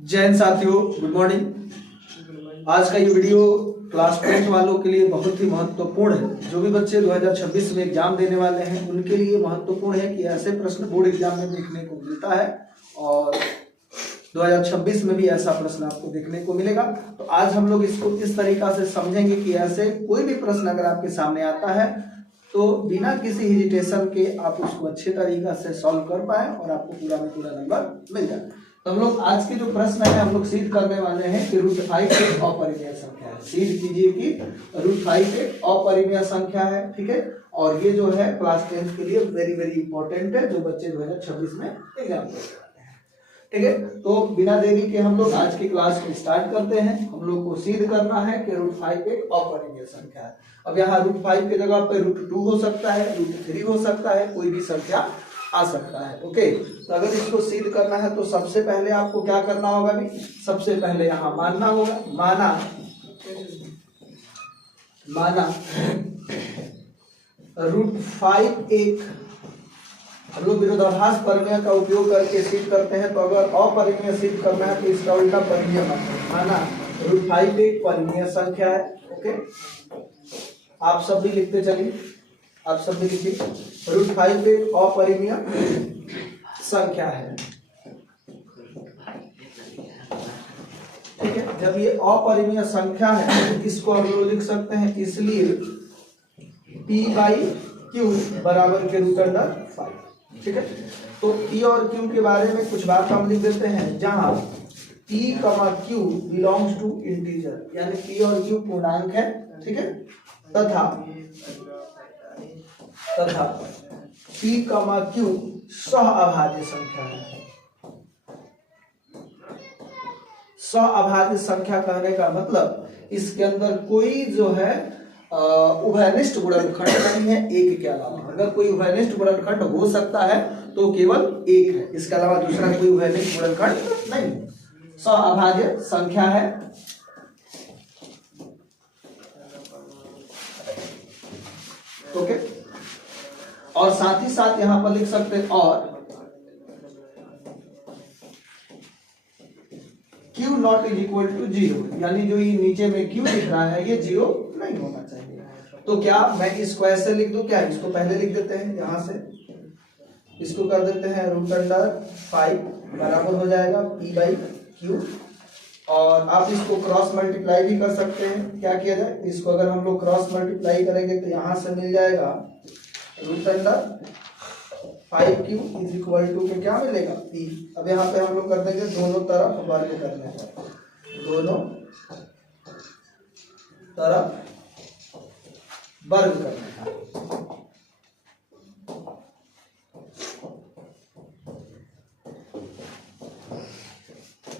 जय हिंद साथियों, good morning. आज का ये वीडियो क्लास 10 वालों के लिए बहुत ही महत्वपूर्ण है। जो भी बच्चे 2026 में एग्जाम देने वाले हैं उनके लिए महत्वपूर्ण है कि ऐसे प्रश्न बोर्ड एग्जाम में देखने को मिलता है और 2026 में भी ऐसा प्रश्न आपको देखने को मिलेगा। तो आज हम लोग इसको किस तरीका से समझेंगे कि ऐसे कोई भी प्रश्न अगर आपके सामने आता है तो बिना किसी हेजिटेशन के आप उसको अच्छे तरीका से सॉल्व कर पाए और आपको पूरा में पूरा नंबर मिल जाए। तो हम लोग आज के जो प्रश्न है हम लोग सिद्ध करने वाले हैं कि √5 एक अपरिमेय संख्या है। सिद्ध कीजिए कि √5 एक अपरिमेय संख्या है, ठीक है। और ये जो है क्लास 10 के लिए वेरी वेरी इंपॉर्टेंट है, जो बच्चे 2026 में एग्जाम देने वाले हैं, ठीक है। तो बिना देरी के हम लोग आज की क्लास को स्टार्ट करते हैं। हम लोग को सिद्ध करना है कि √5 एक अपरिमेय संख्या है। अब यहाँ √5 की जगह पे √2 हो सकता है, √3 हो सकता है, कोई भी संख्या आ सकता है, ओके। तो अगर इसको सिद्ध करना है तो सबसे पहले आपको क्या करना होगा भाई, सबसे पहले यहाँ मानना होगा। माना √5 एक, हम लोग विरोधाभास प्रमेय का उपयोग करके सिद्ध करते हैं। तो अगर अपरिमेय सिद्ध करना है तो इसका उल्टा परिमेय माना √5 एक परिमेय संख्या है, ओके। आप सब भी लिखते चलिए, आप सब भी लिखिए। √5 एक अपरिमेय संख्या है, ठीक है। जब ये अपरिमेय संख्या है तो इसको हम लोग लिख सकते हैं, इसलिए P/Q बराबर के √5, ठीक है। तो P और Q के बारे में कुछ बात हम लिख देते हैं, जहां P, Q belongs to integer, यानी P और Q पूर्णांक है, ठीक है। तथा P, Q सहअभाज्य संख्या है। सहअभाज्य संख्या कहने का मतलब इसके अंदर कोई जो है उभयनिष्ठ गुणनखंड नहीं है एक के अलावा। अगर कोई उभयनिष्ठ गुणनखंड हो सकता है तो केवल एक है, इसके अलावा दूसरा कोई उभयनिष्ठ गुणनखंड नहीं। सहअभाज्य संख्या है, ओके। और साथ ही साथ यहां पर लिख सकते हैं और Q not is equal to 0, यानी जो ये नीचे में Q लिख रहा है ये 0 नहीं होना चाहिए। तो क्या मैं इसको ऐसे लिख दूं, क्या इसको पहले लिख देते हैं, यहां से इसको कर देते हैं √5 बराबर हो जाएगा P/Q। और आप इसको क्रॉस मल्टीप्लाई भी कर सकते हैं। क्या किया जाए, इसको अगर हम लोग क्रॉस मल्टीप्लाई करेंगे तो यहां से मिल जाएगा √5Q इज इक्वल टू के क्या मिलेगा P। अब यहाँ पे हम लोग कर देंगे दोनों तरफ वर्ग करने का, दोनों तरफ वर्ग करने का।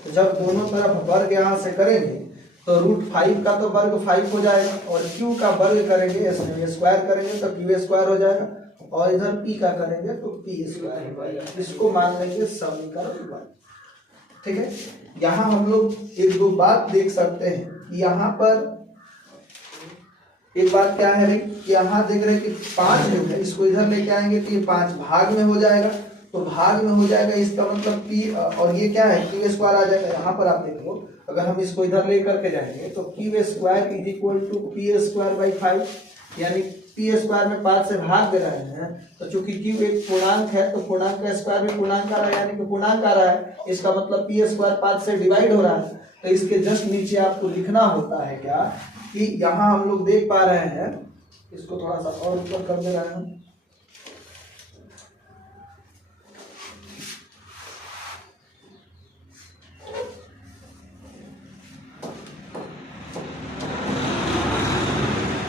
तो जब दोनों तरफ वर्ग यहाँ से करेंगे तो √5 का तो वर्ग 5 हो जाएगा और Q का वर्ग करेंगे, इसमें स्क्वायर करेंगे तो Q² हो जाएगा और इधर P का करेंगे तो P² हो जाएगा। इसको मान लेंगे समीकरण 1, ठीक है। यहाँ हम लोग एक दो बात देख सकते हैं। यहाँ पर एक बात क्या है कि यहाँ देख रहे हैं कि 5 जो है इसको इधर लेके आएंगे तो ये 5 भाग में हो जाएगा। तो भाग में हो जाएगा इसका मतलब P और ये क्या है Q² आ जाएगा। यहाँ पर आप देखो, अगर हम इसको इधर ले करके जाएंगे तो Q² is equal to P²/5, यानी P² में 5 से भाग दे रहे हैं। तो चूंकि Q एक पूर्णांक है तो पूर्णांक का स्क्वायर भी पूर्णांक आ रहा है, यानी कि पूर्णांक आ रहा है। इसका मतलब P² 5 से डिवाइड हो रहा है। तो इसके जस्ट नीचे आपको लिखना होता है क्या कि यहाँ हम लोग देख पा रहे हैं, इसको थोड़ा सा और ऊपर कर दे रहे हैं हम।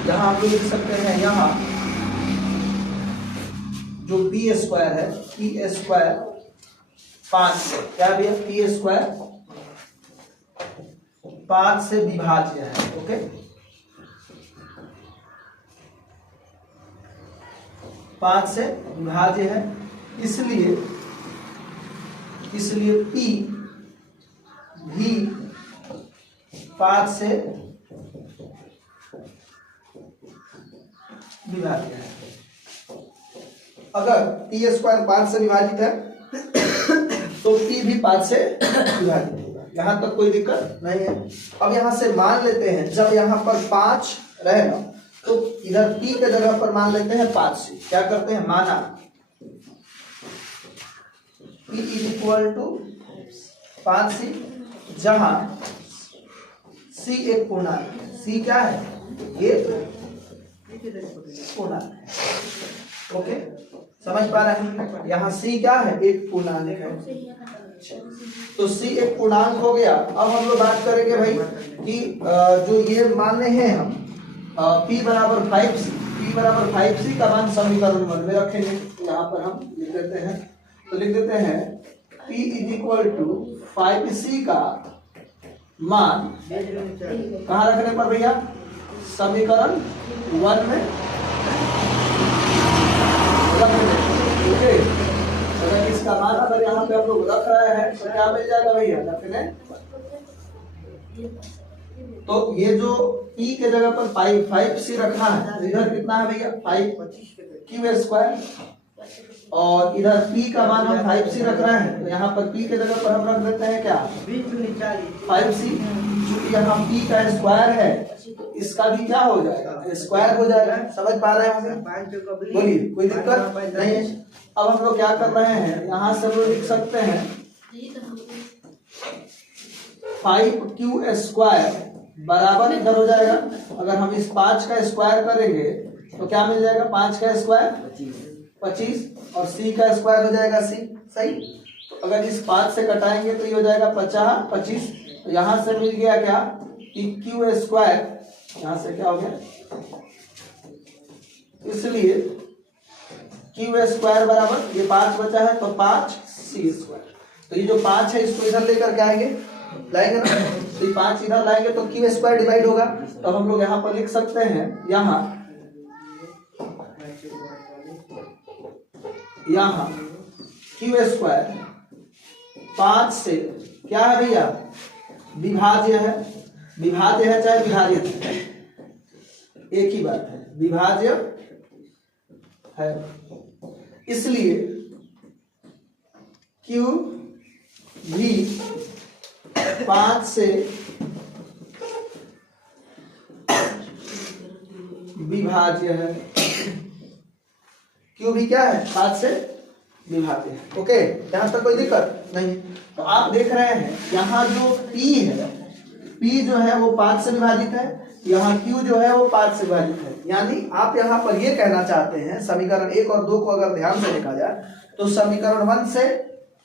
यहाँ आप लिख सकते हैं, यहाँ जो P² है P² 5 क्या भैया P² 5 से विभाज्य है, ओके। पांच से विभाज्य है, इसलिए P भी 5 से विभाज्य है। अगर P² 5 से विभाजित है तो P भी 5 से विभाजित होगा। यहाँ तक कोई दिक्कत नहीं है। अब यहाँ से मान लेते हैं जब यहाँ पर 5 रहेगा तो इधर p के जगह पर मान लेते हैं 5c। क्या करते हैं, माना p इक्वल टू 5c, जहां c एक पूर्णांक है। c क्या है, एक पूर्णांक है। ओके, समझ पा रहे हैं, यहाँ c क्या है, एक पूर्णांक है। तो c एक पूर्णांक हो गया। अब हम लोग बात करेंगे भाई कि जो ये मान रहे हैं हम p बराबर 5c, p बराबर 5c का मान समीकरण 1 में रखेंगे। यहाँ पर हम लिख देते हैं, तो लिख देते हैं p इक्वल टू 5c का मान कहाँ रखने पर भैया, समीकरण 1 में ओके। अगर इसका मान अगर यहाँ पे हम लोग रख रहे हैं तो क्या मिल जाएगा भैया, रखने तो ये जो p के जगह पर 5c रखना है, इधर कितना है भैया 5q², और इधर p का मान हम 5c रख रहे हैं, तो यहाँ पर p के जगह पर हम रख देते हैं क्या 5c। चूंकि यहाँ p का स्क्वायर है तो इसका भी क्या हो जाएगा, स्क्वायर हो जाएगा। समझ पा रहे होंगे, बोलिए, कोई दिक्कत नहीं है। अब हम लोग क्या कर रहे हैं, यहाँ से हम लोग लिख सकते हैं 5q² बराबर इधर हो जाएगा। अगर हम इस 5 का स्क्वायर करेंगे तो क्या मिल जाएगा, 5 का स्क्वायर 25, और c का स्क्वायर हो जाएगा c। सही, तो अगर इस 5 से कटाएंगे तो ये हो जाएगा 25। तो यहाँ से मिल गया क्या कि q², यहाँ से क्या हो गया, इसलिए q² बराबर ये 5 बचा है तो 5c²। तो ये जो 5 है इसको इधर लेकर के आएंगे, लाएंगे ना, तो ये 5 इधर लाएंगे तो q² डिवाइड होगा। तो हम लोग यहाँ पर लिख सकते हैं, यहाँ q² 5 से क्या है भैया, विभाज्य है। विभाज्य है चाहे विभाज्य है, एक ही बात है, विभाज्य है। इसलिए q भी 5 से विभाज्य है। q भी क्या है, 5 से विभाज्य है। ओके, यहां तक कोई दिक्कत नहीं। तो आप देख रहे हैं यहाँ जो p है, p जो है वो 5 से विभाजित है, यहाँ q जो है वो 5 से विभाजित है। यानी आप यहाँ पर ये कहना चाहते हैं, समीकरण 1 और 2 को अगर ध्यान से देखा जाए तो समीकरण 1 से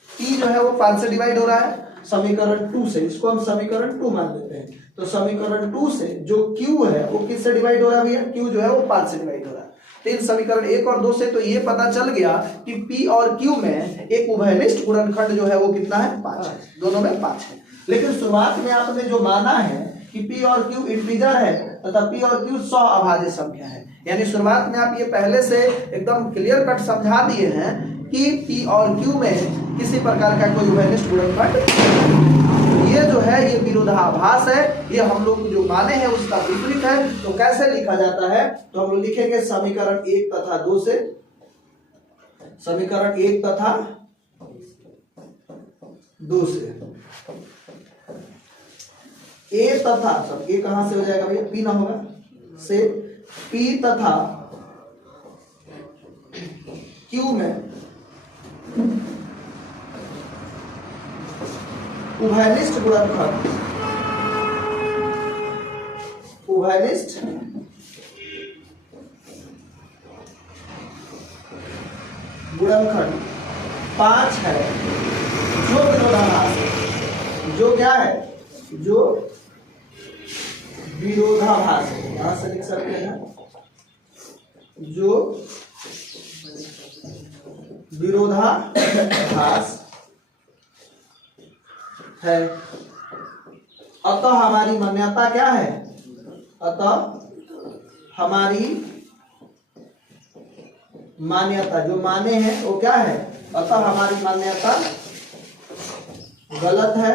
p जो है वो 5 से डिवाइड हो रहा है, समीकरण 2 से, इसको हम समीकरण 2 मान लेते हैं, तो समीकरण 2 से जो q है वो किससे डिवाइड हो रहा है भैया, q जो है वो 5 से डिवाइड हो रहा है। तो इन समीकरण 1 और 2 से तो ये पता चल गया कि p और q में एक उभयनिष्ठ गुणनखंड जो है वो कितना है, 5 है, दोनों में 5 है। लेकिन शुरुआत में आपने जो माना है कि p और q इंटीजर है तथा p और q सौ अभाज्य संख्या है, यानी शुरुआत में आप ये पहले से एकदम क्लियर कट समझा दिए हैं कि p और q में किसी प्रकार का कोई उभयनिष्ठ गुणनखंड, ये जो है ये विरोधाभास है, ये हम लोग जो माने हैं उसका विपरीत है। तो कैसे लिखा जाता है, तो हम लोग लिखेंगे समीकरण 1 तथा 2 से, समीकरण 1 तथा 2 से a तथा, सब a कहां से हो जाएगा भैया, p ना होगा, से p तथा q में उभयनिष्ठ गुणनखंड, उभयनिष्ठ गुणनखंड 5 है, जो विरोधाभास है, जो क्या है, जो विरोधाभास है। यहां से लिख सकते हैं जो विरोधाभास है। अतः हमारी मान्यता क्या है, अतः हमारी मान्यता, जो माने हैं वो क्या है, अतः हमारी मान्यता गलत है,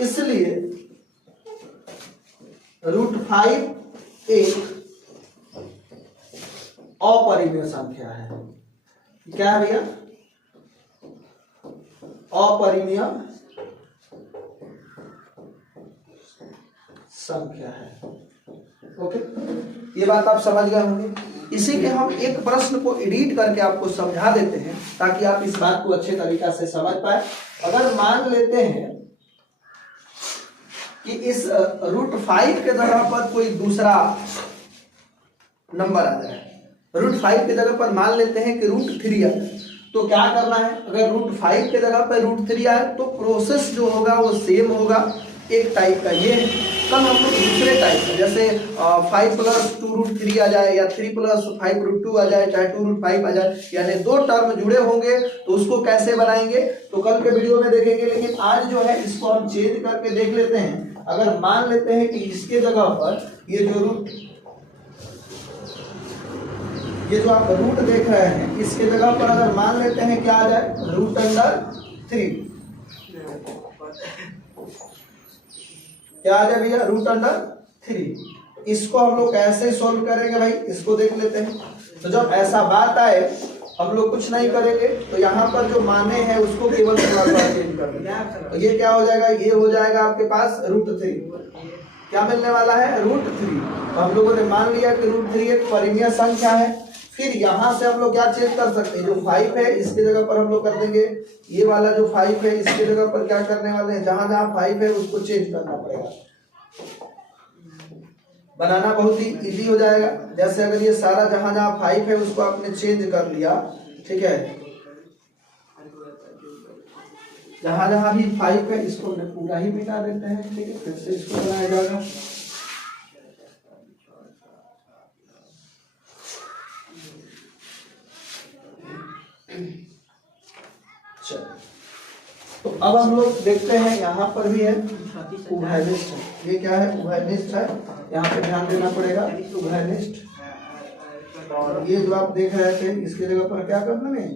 इसलिए √5 एक अपरिमेय संख्या है। क्या है भैया, अपरिमेय संख्या है। ओके, ये बात आप समझ गए होंगे। इसी के हम एक प्रश्न को एडिट करके आपको समझा देते हैं ताकि आप इस बात को अच्छे तरीका से समझ पाए। अगर मान लेते हैं कि इस √5 के जगह पर कोई दूसरा नंबर आ जाए, √5 के जगह पर मान लेते हैं कि √3 आ जाए, तो क्या करना है? अगर √5 के जगह पर √3 आए तो प्रोसेस जो होगा वो सेम होगा। एक टाइप का ये है। कल हम लोग दूसरे टाइप का, जैसे 5 + 2√3 आ जाए या 3 + 5√2 आ जाए, चाहे 2√5 आ जाए, यानी दो टर्म जुड़े होंगे तो उसको कैसे बनाएंगे तो कल के वीडियो में देखेंगे। लेकिन आज जो है इसको हम चेंज करके देख लेते हैं। अगर मान लेते हैं कि इसके जगह पर ये जो आप रूट देख रहे हैं, इसके जगह पर अगर मान लेते हैं क्या आ जाए, √3 क्या आ जाए भैया, √3। इसको हम लोग कैसे सोल्व करेंगे भाई, इसको देख लेते हैं। तो जब ऐसा बात आए हम लोग कुछ नहीं करेंगे, तो यहाँ पर जो माने हैं उसको केवल थोड़ा सा चेंज कर देंगे। तो ये क्या हो जाएगा, ये हो जाएगा आपके पास √3। क्या मिलने वाला है, √3। तो हम लोगों ने मान लिया कि √3 एक परिमेय संख्या है। फिर यहाँ से हम लोग क्या चेंज कर सकते हैं, जो 5 है इसके जगह पर हम लोग कर देंगे, ये वाला जो 5 है इसके जगह पर क्या करने वाले हैं, जहां जहां 5 है उसको चेंज करना पड़ेगा। बनाना बहुत ही इजी हो जाएगा। जैसे अगर ये सारा जहां जहां 5 है उसको आपने चेंज कर लिया, ठीक है, जहां जहां भी 5 है इसको पूरा ही मिटा देते हैं, ठीक है, फिर से इसको बनाया जाएगा। तो अब हम लोग देखते हैं यहाँ पर भी है उभयनिष्ठ है। ये क्या है, उभयनिष्ठ है। यहाँ पे ध्यान देना पड़ेगा, उभयनिष्ठ। और ये जो आप देख रहे थे इसके जगह पर क्या करना है,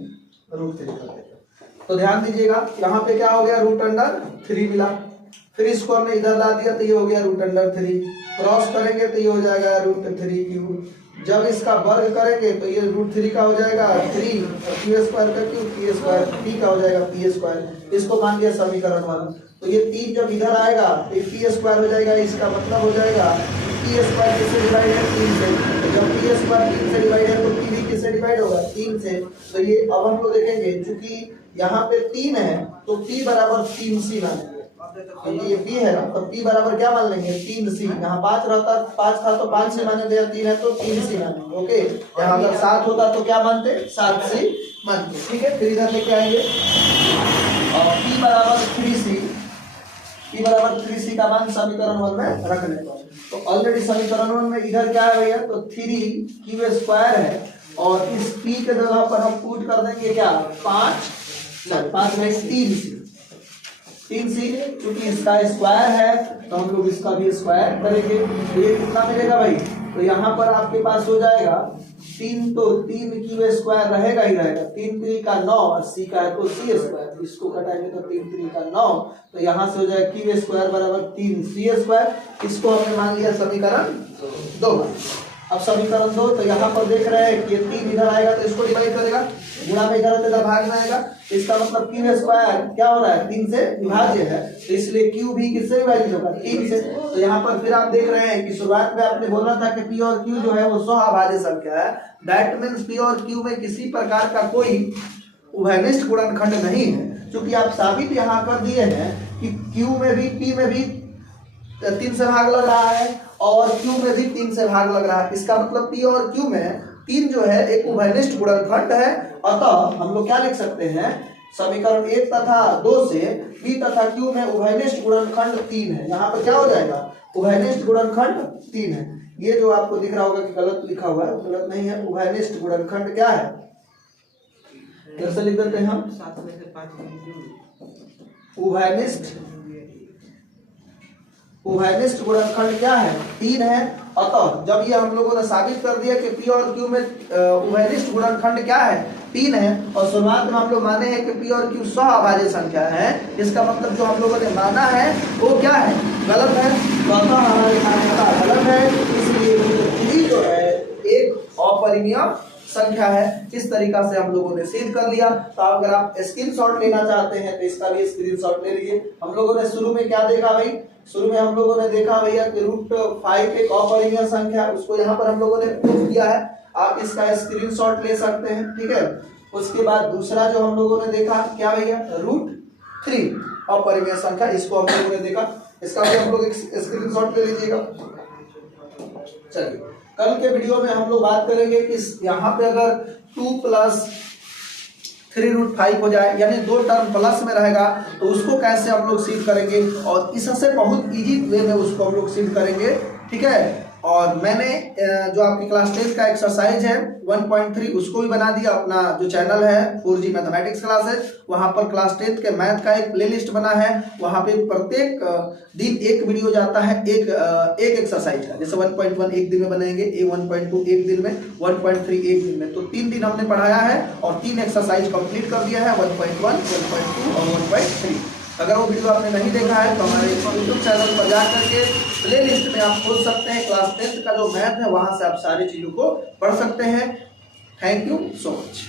√3 कर देगा। तो ध्यान दीजिएगा, यहाँ पे क्या हो गया, √3 मिला। फिर इसको हमने इधर ला दिया तो ये हो गया √3। क्रॉस करेंगे तो ये हो जाएगा √3³। जब इसका वर्ग करेंगे तो ये √3 का हो जाएगा 3, और p² का क्यूब, p² p का हो जाएगा p²। इसको मान लिया समीकरण 1। तो ये 3 जब इधर आएगा तो ये p² हो जाएगा। इसका मतलब हो जाएगा p² किससे डिवाइड है, 3 से। तो जब p² 3 से डिवाइड है तो p भी किससे डिवाइड होगा, 3 से। तो ये अब हम लोग देखेंगे, चूंकि यहाँ पे 3 है तो p = 3c मानेंगे। तो ये p है ना, तो p बराबर क्या मान लेंगे, 3c। यहाँ 5 रहता, 5 था तो 5 से माने, 3 है तो 3c मानेंगे। ओके, यहाँ अगर 7 होता तो क्या मानते, 7c मानते, ठीक है। फिर इधर लेके आएंगे और p = 3c का मान समीकरण 1 में रखने को। तो ऑलरेडी समीकरण 1 में इधर क्या है भैया, तो 3q² है, और इस p के जगह पर हम पुट कर देंगे क्या, 5 में 3c। 3c, क्योंकि इसका स्क्वायर है तो हम लोग इसका भी स्क्वायर करेंगे। तो ये कितना मिलेगा भाई, तो यहाँ पर आपके पास हो जाएगा 3, तो 3q² रहेगा ही रहेगा, 3×3 = 9, और c का है तो c²। इसको घटाएंगे तो 3×3 = 9, तो यहाँ से हो जाएगा q² = 3c²। इसको हमने मान लिया समीकरण 2। अब समीकरण 2, तो यहाँ पर देख रहे हैं कि ये 3 इधर आएगा तो इसको डिवाइड करेगा, गुणा में इधर इधर भाग में आएगा। इसका मतलब q² क्या हो रहा है, 3 से विभाज्य है, तो इसलिए q भी किससे विभाजित होगा, 3 से। तो यहाँ पर फिर आप देख रहे हैं कि शुरुआत में आपने बोला था कि p और q जो है वो स्वअभाज्य संख्या है। दैट मीन्स p और q में किसी प्रकार का कोई उभयनिष्ठ गुणनखंड नहीं है। क्योंकि आप साबित यहाँ कर दिए हैं कि q में भी p में भी 3 से भाग लग रहा है और q में भी 3 से भाग लग रहा है। इसका मतलब p और q में 3 जो है एक उभयनिष्ठ गुणनखंड है। अतः हम लोग क्या लिख सकते हैं, समीकरण 1 तथा 2 से p तथा q में उभयनिष्ठ गुणनखंड 3 है। यहाँ पर क्या हो जाएगा, उभयनिष्ठ गुणनखंड 3 है। ये जो आपको दिख रहा होगा कि गलत लिखा हुआ है, गलत नहीं है। उभयनिष्ठ गुणनखंड क्या है, कैसे लिख देते हैं हम, उभयनिष्ठ गुणनखंड क्या है, 3 है। अतः जब ये हम लोगों ने साबित कर दिया कि p और q में उभयनिष्ठ गुणनखंड क्या है, 3 है, और शुरुआत में हम लोग माने हैं कि p और q स्वअभाज्य संख्या है, इसका मतलब जो हम लोगों ने माना है वो क्या है, गलत है। तो अतः हमारे मानने का गलत है, इसलिए √3 जो है एक अपरिमेय संख्या है। इस तरीका से हम लोगों ने सिद्ध कर लिया। तो अगर आप स्क्रीनशॉट लेना चाहते हैं तो इसका भी स्क्रीनशॉट ले लीजिए। हम लोगों ने शुरू में क्या देखा भाई, शुरू में हम लोगों ने देखा भैया कि √5 एक अपरिमेय संख्या है, उसको यहाँ पर हम लोगों ने प्रूफ किया है। आप इसका स्क्रीनशॉट ले सकते हैं, ठीक है। उसके बाद दूसरा जो हम लोगों ने देखा क्या भैया, √3 अपरिमेय संख्या, इसको हम लोगों ने देखा, इसका भी हम लोग स्क्रीनशॉट ले लीजिएगा। चलिए कल के वीडियो में हम लोग बात करेंगे कि यहाँ पे अगर 2 + 3√5 हो जाए, यानी 2 टर्म प्लस में रहेगा, तो उसको कैसे हम लोग सीड करेंगे, और इससे बहुत इजी वे में उसको हम लोग सीड करेंगे, ठीक है। और मैंने जो आपकी क्लास 10 का एक्सरसाइज है 1.3 उसको भी बना दिया। अपना जो चैनल है 4G मैथमेटिक्स क्लासेस, वहां पर क्लास 10 के मैथ का एक प्लेलिस्ट बना है, वहां पे प्रत्येक दिन एक वीडियो जाता है एक एक्सरसाइज का। जैसे 1.1 एक दिन में बनेंगे, 1.2 एक दिन में, 1.3 एक दिन में, तो 3 दिन हमने पढ़ाया है और 3 एक्सरसाइज कंप्लीट कर दिया है, 1.1, 1.2 और 1.3। अगर वो वीडियो आपने नहीं देखा है तो हमारे यूट्यूब चैनल पर जा करके प्ले लिस्ट में आप खोल सकते हैं, क्लास 10 का जो मैथ है वहां से आप सारी चीजों को पढ़ सकते हैं। Thank you so much.